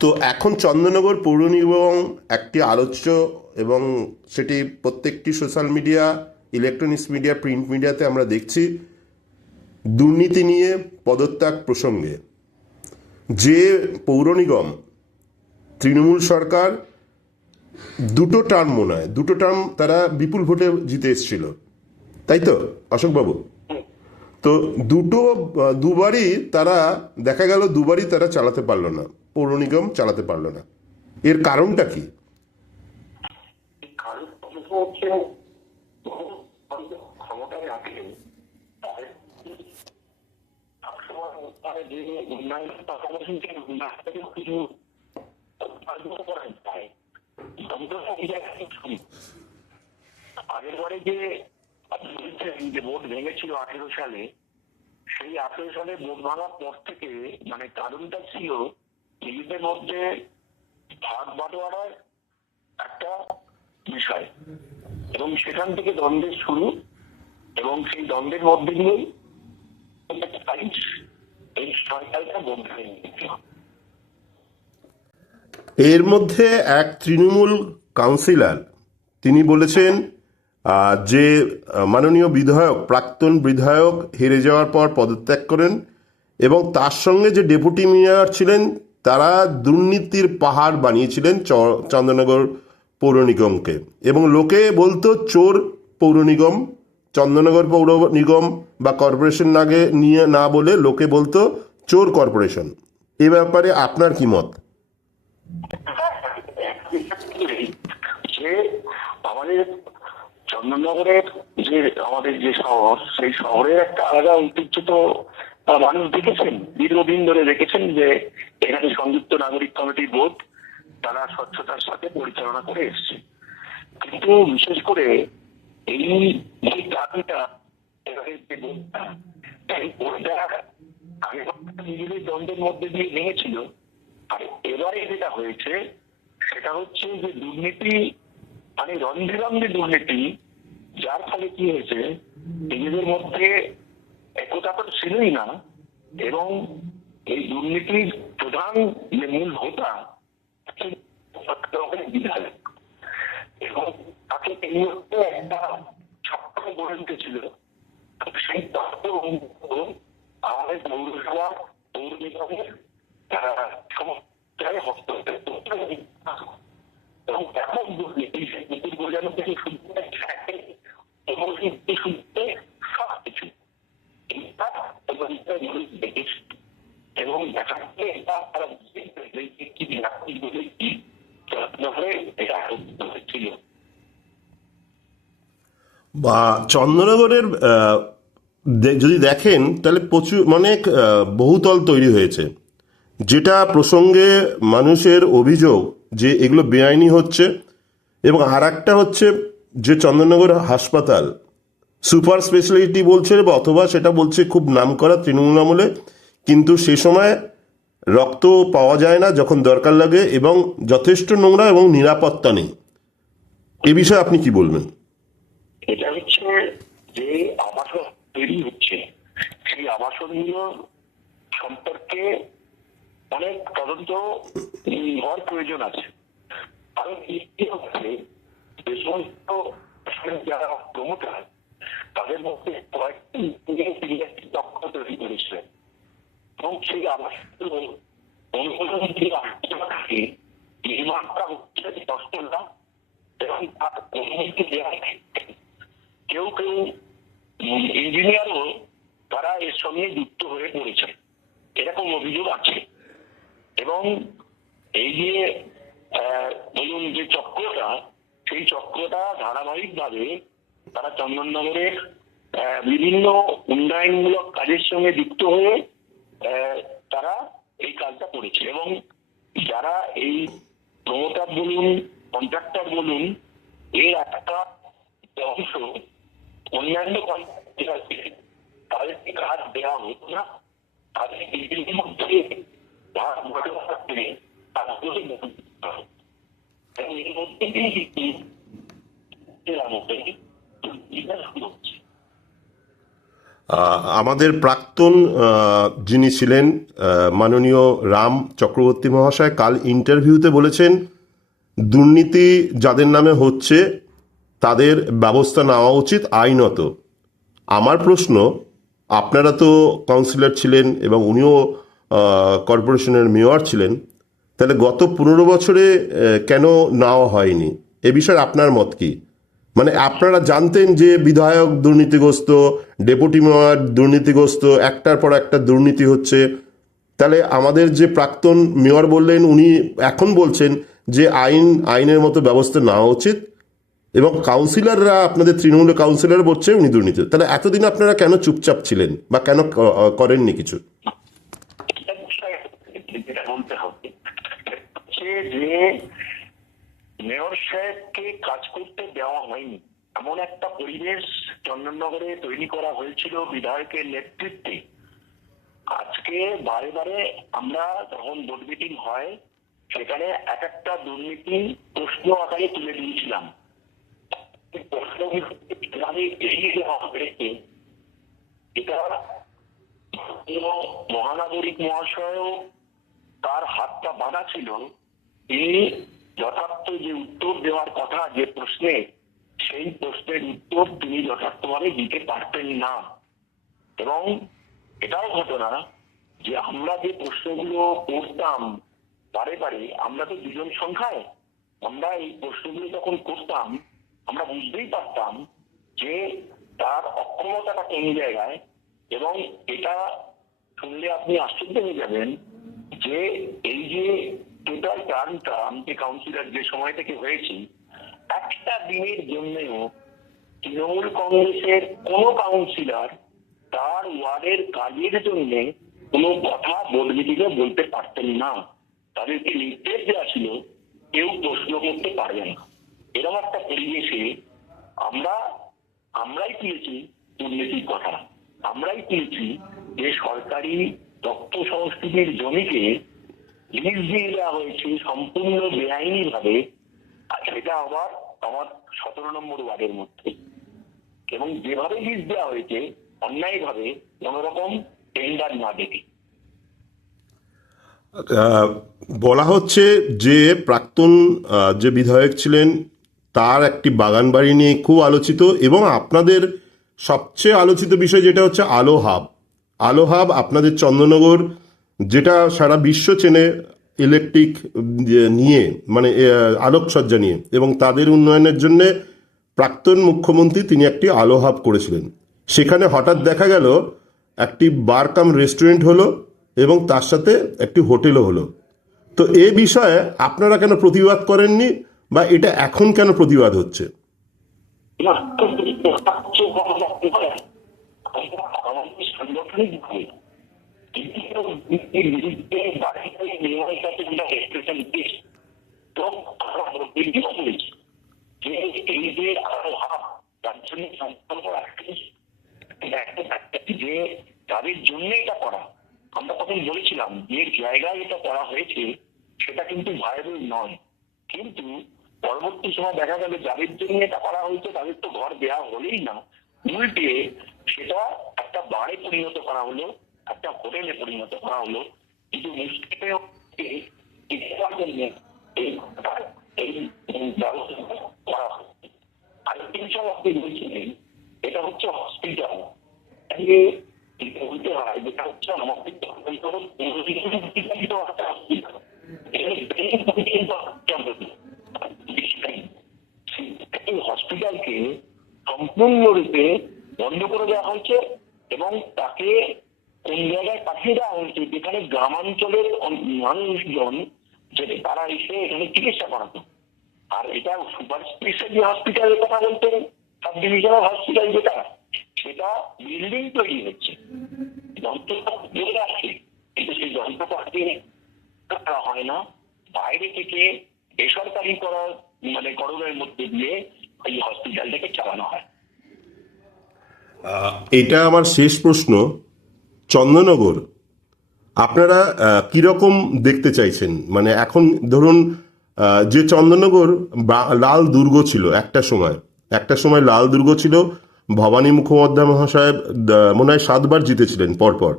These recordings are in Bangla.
তো এখন চন্দননগর পৌর নিগম একটি আলোচ্য, এবং সেটি প্রত্যেকটি social media, electronics media, print মিডিয়াতে আমরা দেখছি দুর্নীতি নিয়ে পদত্যাগ প্রসঙ্গে। যে পৌর নিগম তৃণমূল সরকার দুটো টার্ম তারা বিপুল ভোটে জিতে এসেছিল, তাই তো অশোকবাবু? তো দুবারই তারা দেখা গেল দুবারই তারা চালাতে পারলো না, পৌর নিগম চালাতে পারলো না। এর কারণটা কি? ক্ষমতায় রাখেন আগের বারে যে ভোট ভেঙেছিল 18 সালে, সেই 18 সালে ভোট ভাঙার পর থেকে মানে কারণটা ছিল নিজেদের মধ্যে ভাগ বাটোয়ারার একটা বিষয়, এবং সেখান থেকে দ্বন্দ্বের শুরু, এবং সেই দ্বন্দ্বের মধ্যে দিয়েই এই সরকারটা ভোট ভেঙে গেছিল। এর মধ্যে এক তৃণমূল কাউন্সিলর তিনি বলেছেন যে মাননীয় বিধায়ক, প্রাক্তন বিধায়ক হেরে যাওয়ার পর পদত্যাগ করেন, এবং তার সঙ্গে যে ডেপুটি মেয়র ছিলেন তারা দুর্নীতির পাহাড় বানিয়েছিলেন চন্দননগর পৌর নিগমকে, এবং লোকে বলতো চোর পৌর নিগম। চন্দননগর পৌর নিগম বা কর্পোরেশন আগে নিয়ে না বলে লোকে বলতো চোর কর্পোরেশন। এ ব্যাপারে আপনার কি মত? যে আমাদের চন্দননগরের যে আমাদের যে শহর, সেই শহরের একটা আলাদা ঐতিহ্য তো মানুষ দেখেছেন, দীর্ঘদিন ধরে দেখেছেন যে এখানে সংযুক্ত নাগরিক কমিটির বোর্ড তারা স্বচ্ছতার সাথে পরিচালনা করে এসছে। কিন্তু বিশেষ করে এই যে কারণটা নিজেদের দ্বন্দ্বের মধ্যে দিয়ে ভেঙেছিল, আর এবারে যেটা হয়েছে সেটা হচ্ছে যে দুর্নীতি, মানে রন্ধে রন্ধে দুর্নীতি, যার ফলে কি হয়েছে নিজেদের মধ্যে একতা তো ছিলই না, এবং এই দুর্নীতির প্রধান যে মূল হোতা বিধায়ক, এবং তাকে এই মুহূর্তে একটা চক্র গড়ে উঠেছিল। সেই চক্র আমাদের পৌরসভা পৌর নিগমের সমস্যায় হস্তক্ষেপ করতে হবে, এবং এখন দুর্নীতি সেই নীতির বোঝানো থেকে শুনতে সবকিছু এবং দেখা যাচ্ছে এটা তারা কি হয়েছিল। বা চন্দননগরের যদি দেখেন তাহলে প্রচুর অনেক বহুতল তৈরি হয়েছে, যেটা প্রসঙ্গে মানুষের অভিযোগ যে এগুলো বেআইনি হচ্ছে। এবং আর একটা হচ্ছে যে চন্দননগর হাসপাতাল সুপার স্পেশালিটি বলছে, বা অথবা সেটা বলছে খুব নামকরা তৃণমূল আমলে, কিন্তু সে সময় রক্ত পাওয়া যায় না যখন দরকার লাগে, এবং যথেষ্ট নোংরা এবং নিরাপত্তা নেই। এ বিষয়ে আপনি কি বলবেন? এটা হচ্ছে যে আবাসন তৈরি হচ্ছে, সেই আবাসনগুলো সম্পর্কে অনেক তদন্ত হওয়ার প্রয়োজন আছে। কারণ এই হচ্ছে যে সমস্ত যারা প্রমোটার তাদের মধ্যে কয়েকটি দক্ষ তৈরি করেছে, এবং সেই আবাসগুলো অনুমোদন দিয়ে নির্মাণ করা হচ্ছে 10 লাখ, এবং তার অনুমতি দেওয়া কেউ কেউ ইঞ্জিনিয়ারও তারা এর সঙ্গে যুক্ত হয়ে পড়েছে, এরকম অভিযোগ আছে। এবং এই যে বলুন যে চক্রটা, সেই চক্রটা ধারাবাহিকভাবে তারা চন্দননগরের বিভিন্ন উন্নয়নমূলক কাজের সঙ্গে যুক্ত হয়ে তারা এই কাজটা করেছে, এবং যারা এই প্রমোটার বলুন, কন্ট্রাক্টর বলুন, এর একটা অংশ অন্যান্য কন্ট্রাক্টর আছে তাদেরকে কাজ দেওয়া হতো না, তাদের এই মধ্যে ভাগ বাটোয়ারা করে এর মধ্যে আমাদের প্রাক্তন যিনি ছিলেন মাননীয় রাম চক্রবর্তী মহাশয় কাল ইন্টারভিউতে বলেছেন দুর্নীতি যাদের নামে হচ্ছে তাদের ব্যবস্থা নেওয়া উচিত আইনত। আমার প্রশ্ন, আপনারা তো কাউন্সিলর ছিলেন এবং উনিও কর্পোরেশনের মেয়র ছিলেন, তাহলে গত 15 বছরে কেন নেওয়া হয়নি? এ বিষয়ে আপনার মত কি? মানে আপনারা জানতেন যে বিধায়ক দুর্নীতিগ্রস্ত, ডেপুটি মেয়র দুর্নীতিগ্রস্ত, একটার পর একটা দুর্নীতি হচ্ছে, তাহলে আমাদের যে প্রাক্তন মেয়র বললেন, উনি এখন বলছেন যে আইনের মতো ব্যবস্থা নেওয়া উচিত, এবং কাউন্সিলররা, আপনাদের তৃণমূলের কাউন্সিলর বলছে উনি দুর্নীতি। তাহলে এতদিন আপনারা কেন চুপচাপ ছিলেন বা কেন করেননি কিছু? একটা বিষয় যেটা বলতে হবে হচ্ছে যে মেয়র সাহেবকে কাজ করতে দেওয়া হয়নি এমন একটা পরিবেশ চন্দননগরে তৈরি করা হয়েছিল বিধায়কের নেতৃত্বে। আজকে বারে বারে আমরা যখন বোর্ড মিটিং হয় সেখানে এক একটা দুর্নীতি প্রশ্ন আকারে তুলে দিয়েছিলাম। এড়িয়ে যাওয়া হয়েছে, এটা মহানাগরিক মহাশয়ও তার হাতটা বাঁধা ছিল। তিনি যথার্থ যে উত্তর দেওয়ার কথা যে প্রশ্নে, সেই প্রশ্নের উত্তর তিনি যথার্থভাবে দিতে পারতেন না। এবং এটাও ঘটনা যে আমরা যে প্রশ্নগুলো করতাম বারে বারে, আমরা তো দুজন সংখ্যায়, আমরা এই প্রশ্নগুলো যখন করতাম আমরা বুঝতেই পারতাম যে তার অক্ষমতাটা কোন জায়গায়। এবং এটা শুনলে আপনি আশ্চর্য হয়ে যাবেন যে এই যে টোটাল টার্মটা আমি কাউন্সিলর যে সময় থেকে হয়েছি, একটা দিনের জন্যও তৃণমূল কংগ্রেসের কোন কাউন্সিলর তার ওয়ার্ডের কাজের জন্য কোনো কথা বদলে দিলে বলতে পারতেন না। তাদেরকে নির্দেশ দেওয়া ছিল কেউ প্রশ্ন করতে পারবে না। এরকম একটা পরিবেশে আমরাই তুলেছি দুর্নীতির কথা, আমরাই তুলেছি যে সরকারি তথ্য সংস্কৃতির জমিকে লিজ দিয়ে দেওয়া হয়েছে সম্পূর্ণ বেআইনি ভাবে, আর সেটা আবার আমার 17 নম্বর ওয়ার্ডের মধ্যে। এবং যেভাবে লিজ দেওয়া হয়েছে অন্যায় ভাবে, কোন রকম টেন্ডার না দেখে। বলা হচ্ছে যে প্রাক্তন যে বিধায়ক ছিলেন তার একটি বাগান বাড়ি নিয়ে খুব আলোচিত, এবং আপনাদের সবচেয়ে আলোচিত বিষয় যেটা হচ্ছে আলো হাব আপনাদের চন্দননগর, যেটা সারা বিশ্ব চেনে ইলেকট্রিক নিয়ে, মানে আলোকসজ্জা নিয়ে, এবং তাদের উন্নয়নের জন্য প্রাক্তন মুখ্যমন্ত্রী তিনি একটি আলো হাব করেছিলেন। সেখানে হঠাৎ দেখা গেল একটি বার কাম রেস্টুরেন্ট হলো এবং তার সাথে একটি হোটেলও হলো। তো এ বিষয়ে আপনারা কেন প্রতিবাদ করেননি, বা এটা এখন কেন প্রতিবাদ হচ্ছে? যে তাদের জন্য এটা করা, আমরা তখন বলেছিলাম যে জায়গায় এটা করা হয়েছে সেটা কিন্তু ভায়াবল নয়। কিন্তু পরবর্তী সময় দেখা গেল যাদের জন্য এটা করা হয়েছে তাদের তো ঘর দেওয়া হলেই না, উল্টে সেটা একটা বারে পরিণত করা হলো, একটা হোটেলে পরিণত করা হলো। কিন্তু মুশকিল এই ব্যবস্থা করা হয়। আরেকটি বিষয় আপনি বলছিলেন, এটা হচ্ছে হসপিটাল। বলতে হয় যেটা হচ্ছে আমাদের হসপিটালকে সম্পূর্ণরূপে বন্ধ করে দেওয়া হয়েছে এবং তাকে কোন জায়গায় পাঠিয়ে দেওয়া হয়েছে যেখানে গ্রামাঞ্চলের মানুষজন যদি তারা এসে এখানে চিকিৎসা করাতো। আর এটা সুপার স্পেশালিটি হসপিটালের কথা বলতেন, সাব ডিভিশনাল হসপিটাল যেটা, সেটা বিল্ডিং তৈরি হচ্ছে, যন্ত্রপাতি জোরে আসছে, কিন্তু সেই যন্ত্রপাতি করা হয় না, বাইরে থেকে বেসরকারি করার করণের মধ্যে দিয়ে এই হসপিটালটাকে চালানো হয়। এটা আমার শেষ প্রশ্ন। চন্দননগর আপনারা কিরকম দেখতে চাইছেন? মানে এখন ধরুন যে চন্দননগর লাল দুর্গ ছিল একটা সময় লাল দুর্গ ছিল, ভবানী মুখোপাধ্যায় মহাশয় মনে হয় 7বার জিতেছিলেন পরপর।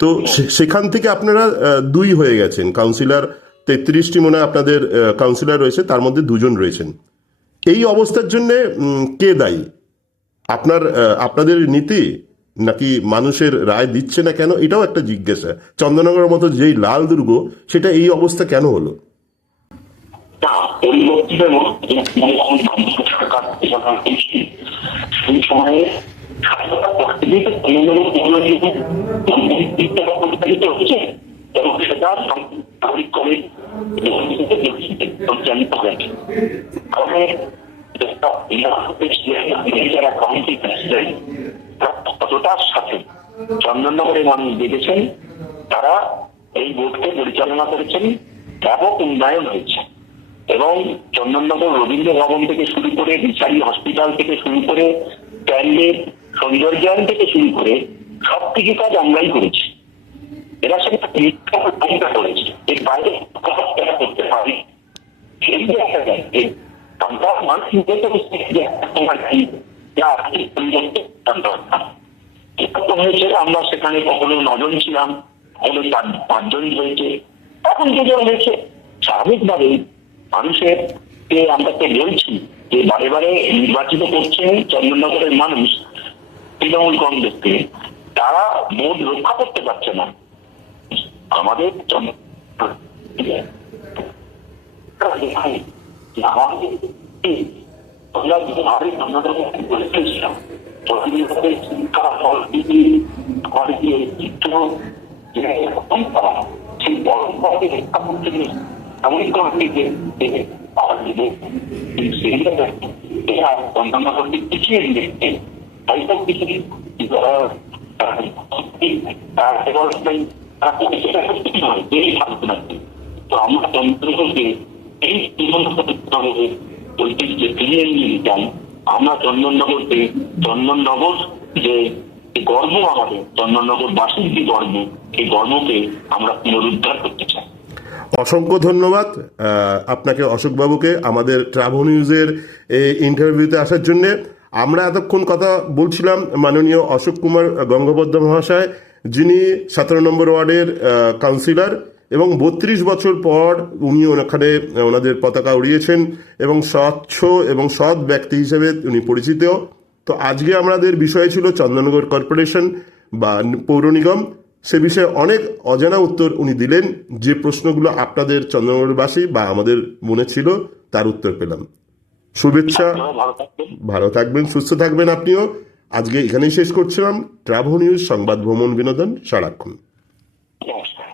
তো সেখান থেকে আপনারা 2 হয়ে গেছেন কাউন্সিলর। 33টি মনে হয় আপনাদের কাউন্সিলর রয়েছে, তার মধ্যে 2জন রয়েছেন। এই অবস্থার জন্য কে দায়ী? আপনাদের নীতি, নাকি মানুষের রায় দিচ্ছে না কেন, এটাও একটা জিজ্ঞাসা। চন্দননগরের মতো যেই লাল দুর্গ, সেটা এই অবস্থা কেন হলো? না, পরিবর্তনের মধ্যে সরকার ঘোষণা করেছে, সেই সময়ে স্বাধীনতা পরিস্থিতিতে পরিচালিত হচ্ছে এবং সেটা নাগরিক করে পরিচালিত হয়েছে। কারণে যারা কমিটি প্রেসিডেন্ট কতটার সাথে চন্দননগরের মানুষ দেখেছেন, তারা এই বোর্ডকে পরিচালনা করেছেন, ব্যাপক উন্নয়ন হয়েছে এবং চন্দননগর রবীন্দ্র ভবন থেকে শুরু করে বিচারি হসপিটাল থেকে শুরু করে প্যান্ডেল সৌন্দর্যায়ন থেকে শুরু করে সব কিছু কাজ আমরাই করেছি। এরা সেটা ভূমিকা করেছে, এর বাইরে এরা করতে পারি। সেই জায়গায় আমরা মানুষ নির্দেশ করছি যে একটা সময় কি যা আর্থিক পরিবর্তন দরকার। তো হয়েছে, আমরা সেখানে কখনো 9 জন ছিলাম, কখনো 5 জন হয়েছে, এখন 2 জন হয়েছে। স্বাভাবিকভাবেই মানুষের আমরা তো বলছি যে বারে বারে নির্বাচিত করছেন চন্দননগরের মানুষ তৃণমূল কংগ্রেসকে, তারা ভোট রক্ষা করতে পারছে না। আমাদের সেই পরম্পরাকে রক্ষা করতে গিয়ে এমন চন্দননগরকে পিছিয়ে দিচ্ছে। হয়তো কিছু তো আমরা চন্দননগরকে এই ঐতিহ্যে ফিরিয়ে নিয়ে চাই। আমরা চন্দননগরকে, চন্দননগর যে গর্ব, আমাদের চন্দননগরবাসীর যে গর্ব, এই গর্বকে আমরা পুনরুদ্ধার করতে চাই। অসংখ্য ধন্যবাদ আপনাকে, অশোকবাবুকে, আমাদের ট্রাভো নিউজের এই ইন্টারভিউতে আসার জন্য। আমরা এতক্ষণ কথা বলছিলাম মাননীয় অশোক কুমার গঙ্গোপাধ্যায় মহাশয়, যিনি 17 নম্বর ওয়ার্ডের কাউন্সিলর এবং 32 বছর পর উনি ওখানে ওনাদের পতাকা উড়িয়েছেন এবং স্বচ্ছ এবং সৎ ব্যক্তি হিসেবে উনি পরিচিত। তো আজকে আমাদের বিষয় ছিল চন্দননগর কর্পোরেশন বা পৌর নিগম। সে বিষয়ে অনেক অজানা উত্তর উনি দিলেন। যে প্রশ্নগুলো আপনাদের চন্দননগরবাসী বা আমাদের মনে ছিল, তার উত্তর পেলাম। শুভেচ্ছা, ভালো থাকবেন, সুস্থ থাকবেন আপনিও। আজকে এখানেই শেষ করছিলাম। ট্রাভো নিউজ, সংবাদ, ভ্রমণ, বিনোদন সারাক্ষণ। নমস্কার।